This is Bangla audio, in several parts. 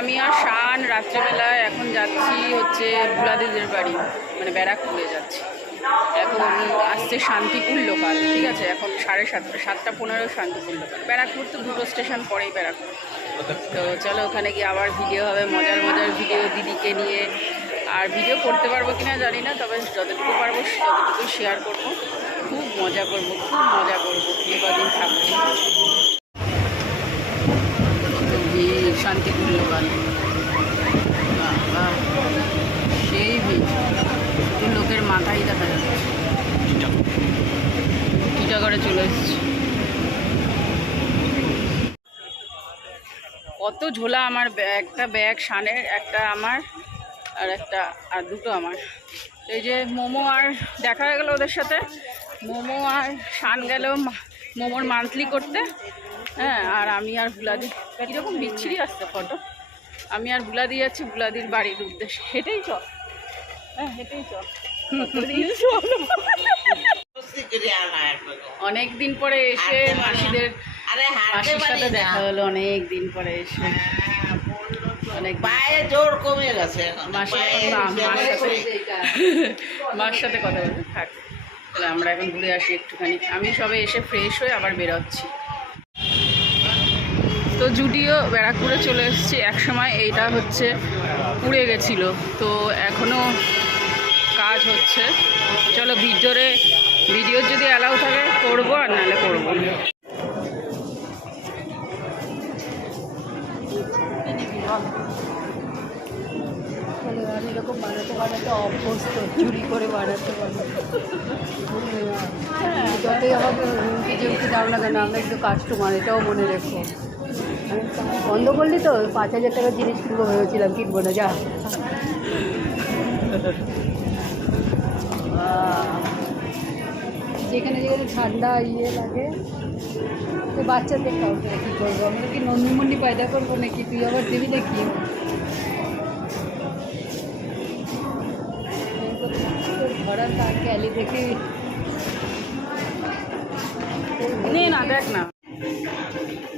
আমি আর শান রাত্রেবেলায় এখন যাচ্ছি হচ্ছে বুলাদিদের বাড়ি মানে ব্যারাকপুরে যাচ্ছি। এখন আসছে শান্তিপুর লোকাল, ঠিক আছে? এখন সাড়ে সাতটা সাতটা পনেরো শান্তিপুর লোকাল। ব্যারাকপুর তো দুটো স্টেশন পরেই ব্যারাকপুর। তো চলো ওখানে গিয়ে আবার ভিডিও হবে, মজার মজার ভিডিও দিদিকে নিয়ে। আর ভিডিও করতে পারব কিনা জানি না, তবে যতটুকু পারব ততটুকু শেয়ার করব। খুব মজা করব, খুব মজা করব। কদিন থাকব। লোকাল বাবা, সেই ভিড়। শুধু লোকের মাথাই দেখা যাচ্ছে। টিটাগড়ে চলে এসেছি। কত ঝোলা আমার একটা ব্যাগ শানের একটা আমার আর একটা আর দুটো আমার। এই যে মোমো আর দেখা গেল ওদের সাথে। মোমো আর শান গেল মোমোর মান্থলি করতে। হ্যাঁ আর আমি আর বুলাদি কীরকম বিচ্ছিরি আসছে ফটো আমি আর বুলাদি যাচ্ছি বুলাদির বাড়ির উদ্দেশ্যে। হেঁটেই চল। হ্যাঁ হেঁটেই চল। অনেক দিন পরে এসে মাসিদের মাসির সাথে দেখা হলো অনেক দিন পরে এসে। অনেক পায়ে জোর কমে গেছে মার সাথে কথা বলতে থাক। তাহলে আমরা এখন ঘুরে আসি একটুখানি। আমি সবে এসে ফ্রেশ হয়ে আবার বেরোচ্ছি। তো জুডিও ব্যারাকপুরে চলে এসেছি একসময় এইটা হচ্ছে পুড়ে গেছিল। তো এখনও কাজ হচ্ছে। চলো ভিডিওরে ভিডিও যদি অ্যালাউ থাকে, করব আর নাহলে করব না। আমি এরকম বানাতে বানাতে অভ্যস্ত চুরি করে বানাতে বানাতে যতই আমাকে হুমকি যেমকি দাও না আমরা একটু কাস্টমার, এটাও মনে রেখো। বন্ধ করলি তো, পাঁচ হাজার টাকার জিনিস কিনবো ভেবেছিলাম, কিনবো না, যা। যেখানে যেখানে ঠান্ডা ইয়ে লাগে, তো বাচ্চাদের কাউকে কী করব? আমরা কি নন্দীমন্ডি পয়দা করব নাকি? তুই আবার দিবি নাকি? ঘোড়ার তার ক্যালি থেকে না, দেখ না।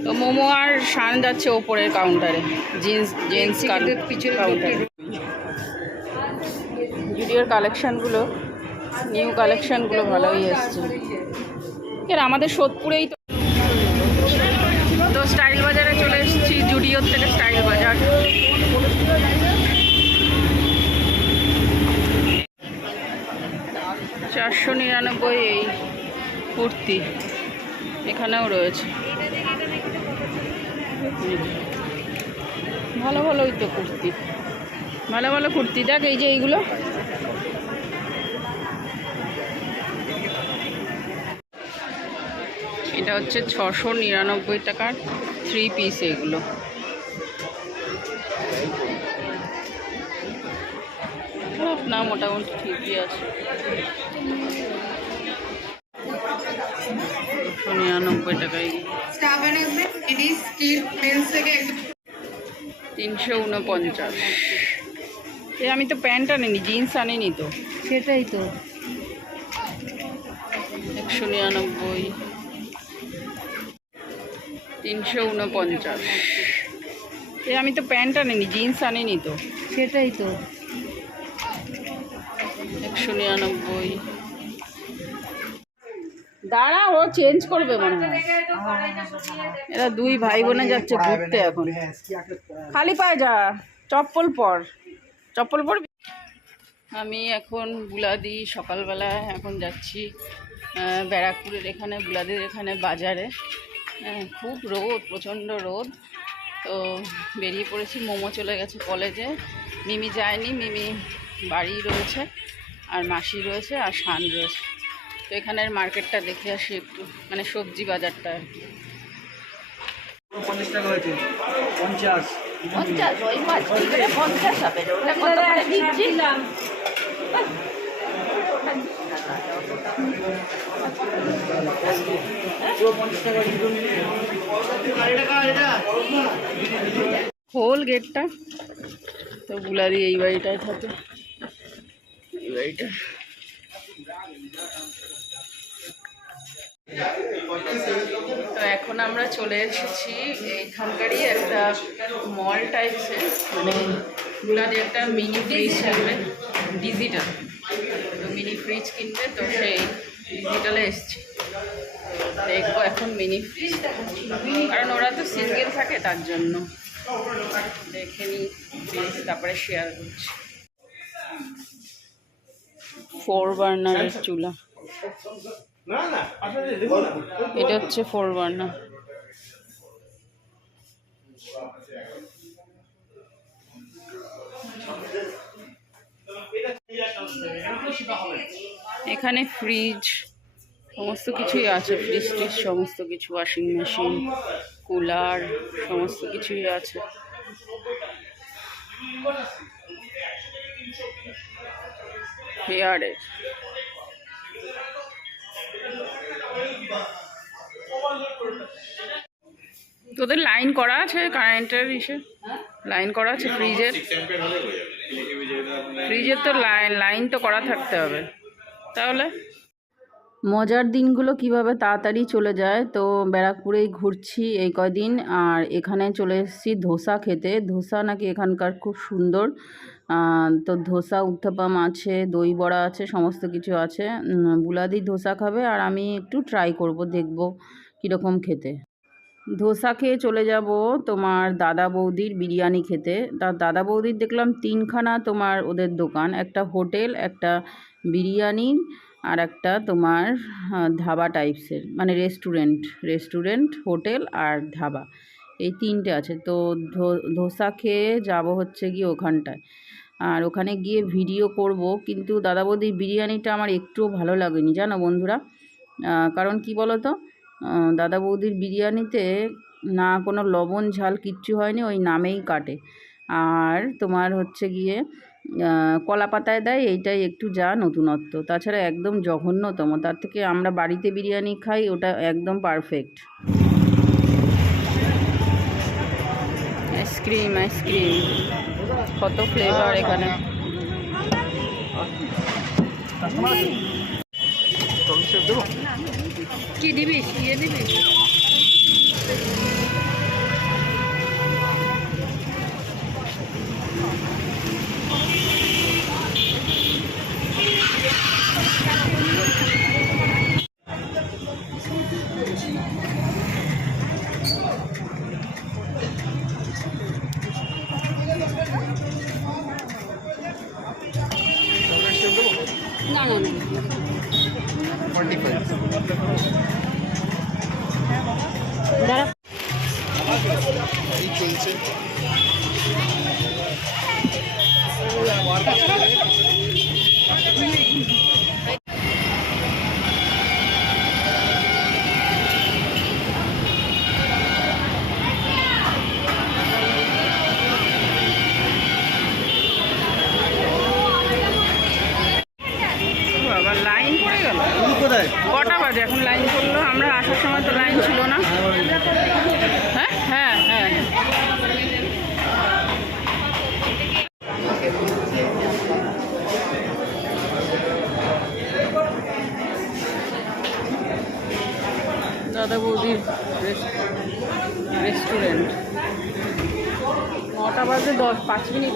তো মোমো আর সান যাচ্ছে ওপরের কাউন্টারে জিন্স জেন্টস কাউন্টারে ভিডিওর কালেকশানগুলো নিউ কালেকশানগুলো ভালোই এসছে। এর আমাদের সোদপুরেই তো তো স্টাইল বাজারে চলে এসেছি জুডিওর থেকে স্টাইল বাজার। চারশো নিরানব্বই এই কুর্তি। এখানেও রয়েছে। ভালো ভালোই তো কুর্তি। ভালো ভালো কুর্তি, দেখ এই যে এইগুলো। এটা হচ্ছে ছশো নিরানব্বই টাকার থ্রি পিস এগুলো। না, মোটামুটি ঠিকই আছে। দুশো নিরানব্বই টাকায়। তিনশো উনপঞ্চাশ এ আমি তো প্যান্ট আনিনি জিন্স আনিনি তো। সেটাই তো। একশো নিরানব্বই। তিনশো উনপঞ্চাশ এ আমি তো প্যান্ট আনিনি জিন্স আনিনি তো। সেটাই তো। একশো নিরানব্বই। দাঁড়া ও চেঞ্জ করবে মনে হয়। এরা দুই ভাই বোনে যাচ্ছে ঘুরতে এখন। খালি পায়ে যা চপ্পল পর। চপ্পল পর আমি এখন বুলাদি সকালবেলা এখন যাচ্ছি ব্যারাকপুরের এখানে বুলাদির এখানে বাজারে। হ্যাঁ, খুব রোদ প্রচণ্ড রোদ। তো বেরিয়ে পড়েছি মোমো চলে গেছে কলেজে। মিমি যায়নি মিমি বাড়ি রয়েছে আর মাসি রয়েছে আর শান রয়েছে। তো এখানের মার্কেটটা দেখে আসি একটু মানে সবজি বাজারটা আর কি। পঞ্চাশ টাকা হয়েছে। পঞ্চাশ। পঞ্চাশ ওই মাছ কি করে পঞ্চাশ হবে? ওটা কত করে দিচ্ছি খোল গেটটা তো বুলাদি এই বাড়িটায় থাকে। এই বাড়িটা। তো এখন আমরা চলে এসেছি এইখানকারই একটা মল টাইপসের মানে গুলাদি একটা মিনি ফ্রিজ কিনবে ডিজিটাল তো মিনি ফ্রিজ কিনবে, তো সেই ডিজিটালে এসছি। দেখব এখন মিনি ফ্রিজ কারণ ওরা তো সিঙ্গেল থাকে তার জন্য। দেখে নিই তারপরে শেয়ার করছি। ফোর বার্নারের চুলা। এটা হচ্ছে ফোর বার্নার এখানে ফ্রিজ সমস্ত কিছুই আছে। ফ্রিজ ট্রিজ সমস্ত কিছু ওয়াশিং মেশিন কুলার সমস্ত কিছুই আছে। হেয়ারের তোদের লাইন করা আছে কারেন্টের ইসে? লাইন করা আছে ফ্রিজের ফ্রিজের তো লাইন লাইন তো করা থাকতে হবে। তাহলে? মজার দিনগুলো কীভাবে তাড়াতাড়ি চলে যায়? তো ব্যারাকপুরেই ঘুরছি এই কয়দিন আর এখানে চলে এসেছি ধোসা খেতে। ধোসা নাকি এখানকার খুব সুন্দর। তো ধোসা, উত্থাপাম আছে, দই বড়া আছে, সমস্ত কিছু আছে। বুলাদি ধোসা খাবে আর আমি একটু ট্রাই করব, দেখব কীরকম খেতে। ধোসা খেয়ে চলে যাব তোমার দাদা বৌদির বিরিয়ানি খেতে। তার দাদা বৌদির দেখলাম তিনখানা তোমার ওদের দোকান, একটা হোটেল, একটা বিরিয়ানির আর একটা তোমার ধাবা টাইপসের মানে রেস্টুরেন্ট রেস্টুরেন্ট হোটেল আর ধাবা। এই তিনটে আছে। তো ধোসা খেয়ে যাব হচ্ছে গিয়ে ওখানটায়। আর ওখানে গিয়ে ভিডিও করব। কিন্তু দাদা বৌদির বিরিয়ানিটা আমার একটুও ভালো লাগেনি, জানো বন্ধুরা? কারণ কি বলো তো দাদা বৌদির বিরিয়ানিতে না কোনো লবণ, ঝাল কিচ্ছু হয়নি, ওই নামেই কাটে। আর তোমার হচ্ছে গিয়ে কলা পাতায় দেয়, এইটাই একটু যা নতুনত্ব। তাছাড়া একদম জঘন্যতম। তার থেকে আমরা বাড়িতে বিরিয়ানি খাই, ওটা একদম perfect ice cream ice cream কত ফ্লেভার এখানে। কি দিবি? ইয়ে দিবি? gente. দাদা বৌদির রেস্টুরেন্ট নটা বাজে দশ পাঁচ মিনিট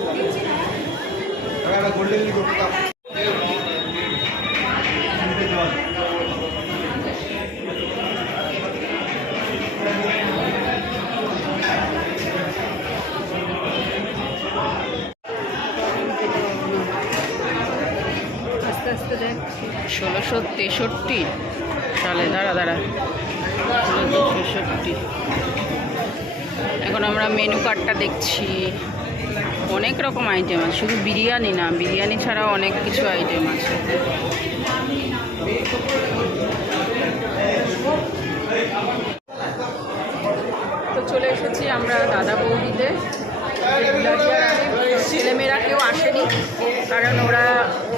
ষোলোশো তেষট্টি। সালে দাঁড়া দাঁড়া। এখন আমরা মেনু কার্ডটা দেখছি। অনেক রকম আইটেম আছে, শুধু বিরিয়ানি না, বিরিয়ানি ছাড়াও অনেক কিছু আইটেম আছে। তো চলে এসেছি আমরা দাদা বৌদিতে ছেলেমেয়েরা কেউ আসেনি, কারণ ওরা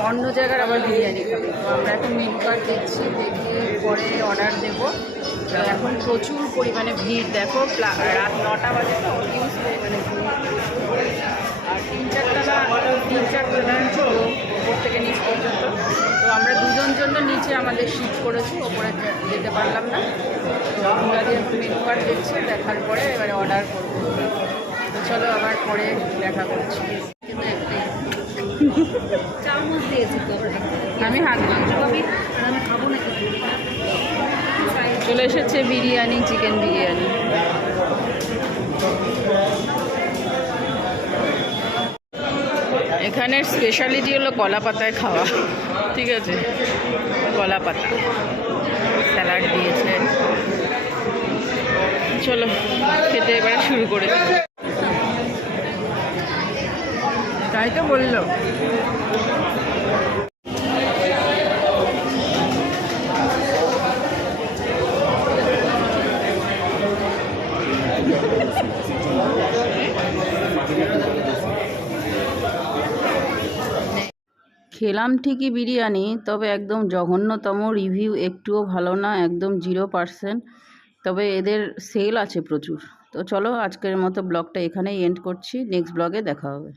অন্য জায়গার আবার বিরিয়ানি খাবে। তো আমরা এখন মেনু কার্ড দেখছি, দেখে পরে অর্ডার দেবো। তো এখন প্রচুর পরিমাণে ভিড়। দেখো রাত নটা বাজে তো হিউজ পরিমাণে ভিড় আর তিন চারটা তিন চারটা ছিল উপর থেকে নিচ পর্যন্ত। তো আমরা দুজন জন্য নিচে আমাদের শীত করেছে ওপরে যেতে পারলাম না। তো এখন মেনু কার্ড দেখছে দেখার পরে এবারে অর্ডার করব। তো চলো আবার পরে দেখা করছি। কিন্তু একটাই চামচ দিয়েছি তো। আমি হাত মাংস আমি খাব না চলে এসেছে বিরিয়ানি, চিকেন বিরিয়ানি। এখানের স্পেশালিটি হলো কলা পাতায় খাওয়া, ঠিক আছে? কলা পাতা। স্যালাড দিয়েছে। চলো, খেতে এবারে শুরু করে তাই তো বলল। খেলাম ঠিকই বিরিয়ানি, তবে একদম জঘন্যতম রিভিউ, একটুও ভালো না, একদম জিরো পার্সেন্ট। তবে এদের সেল আছে প্রচুর। তো চলো আজকের মতো ব্লগটা এখানেই এন্ড করছি। নেক্সট ব্লগে দেখা হবে।